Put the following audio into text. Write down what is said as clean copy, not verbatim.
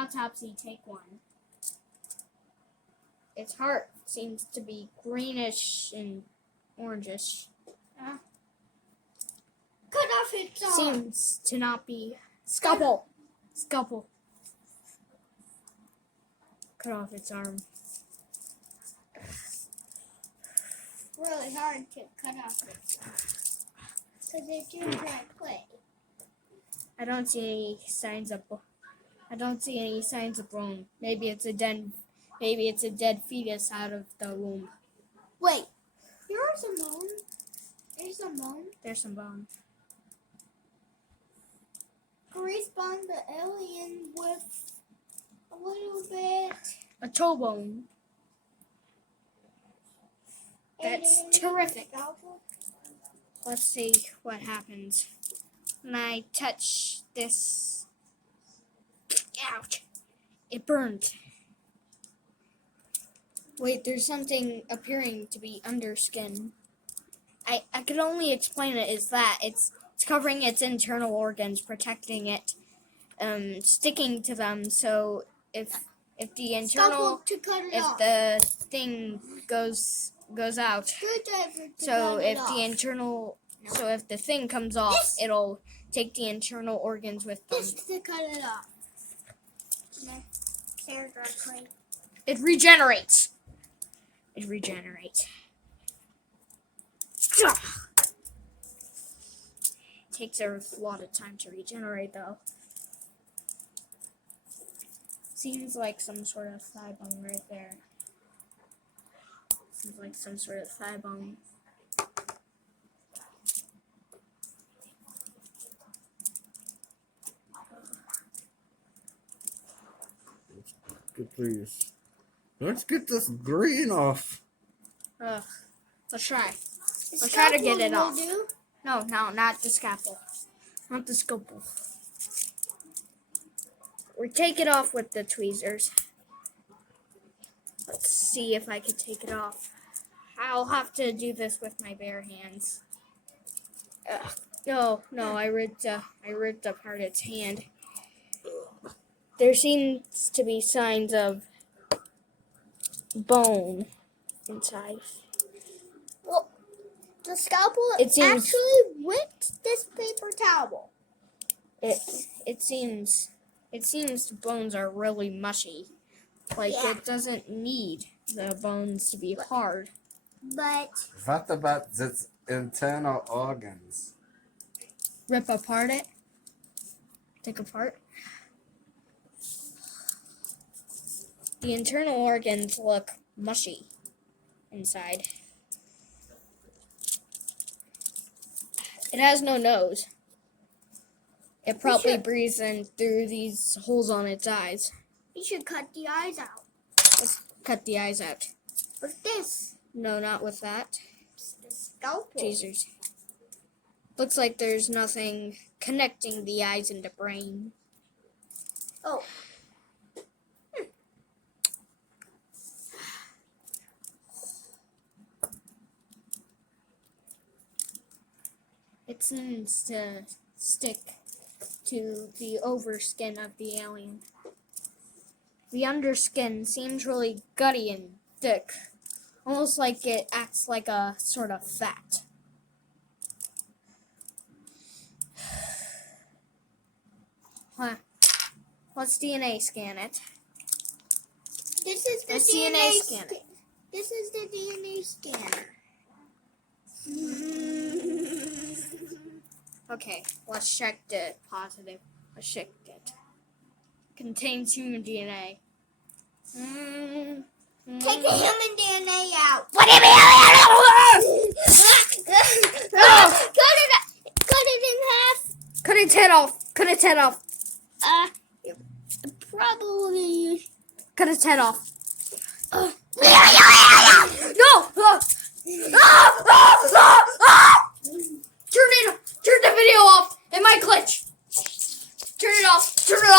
autopsy, take 1. Its heart seems to be greenish and orangish. Cut off its arm. Seems to not be... Scalpel! Scalpel. Cut off its arm. Really hard to cut off its arm. Because it turns like clay. I don't see any signs of bone. Maybe it's a dead fetus out of the womb. Wait, here's a bone. There's some bone. There's some bone. Correspond the alien with a little bit. A toe bone. That's terrific. Let's see what happens when I touch this. Ouch. It burned. Wait, there's something appearing to be under skin. I could only explain it as that. It's covering its internal organs, protecting it, sticking to them, so if the internal, if the thing goes out, so if the thing comes off, it'll take the internal organs with them. Just to cut it off. It regenerates. It regenerates. Takes a lot of time to regenerate, though. Seems like some sort of thigh bone right there. Seems like some sort of thigh bone. Good, please. Let's get this green off. Ugh. Let's try. Let's try to get it off. Do? No, not the scalpel. Not the scalpel. We take it off with the tweezers. Let's see if I can take it off. I'll have to do this with my bare hands. No, I ripped apart its hand. There seems to be signs of bone inside. Well, the scalpel seems- actually wet this paper towel. It seems the bones are really mushy. Like, it doesn't need the bones to be hard. But What about its internal organs? Rip apart it. Take apart. The internal organs look mushy inside. It has no nose. It probably breathes in through these holes on its eyes. you should cut the eyes out. Let's cut the eyes out. With this. No, not with that. It's the scalpel. Tweezers. Looks like there's nothing connecting the eyes and the brain. Oh. It seems to stick to the overskin of the alien. The underskin seems really gutty and thick, almost like it acts like a sort of fat. Huh. Let's DNA scan it. This is the Let's DNA scan it. This is the DNA scanner. Okay, let's check the positive. Let's check it. Contains human DNA. Take the human DNA out. What do you mean? Cut it in half. Cut its head off. Cut its head off. Probably. Cut its head off. Uh, No! Turn the video off. It might glitch. Turn it off. Turn it off.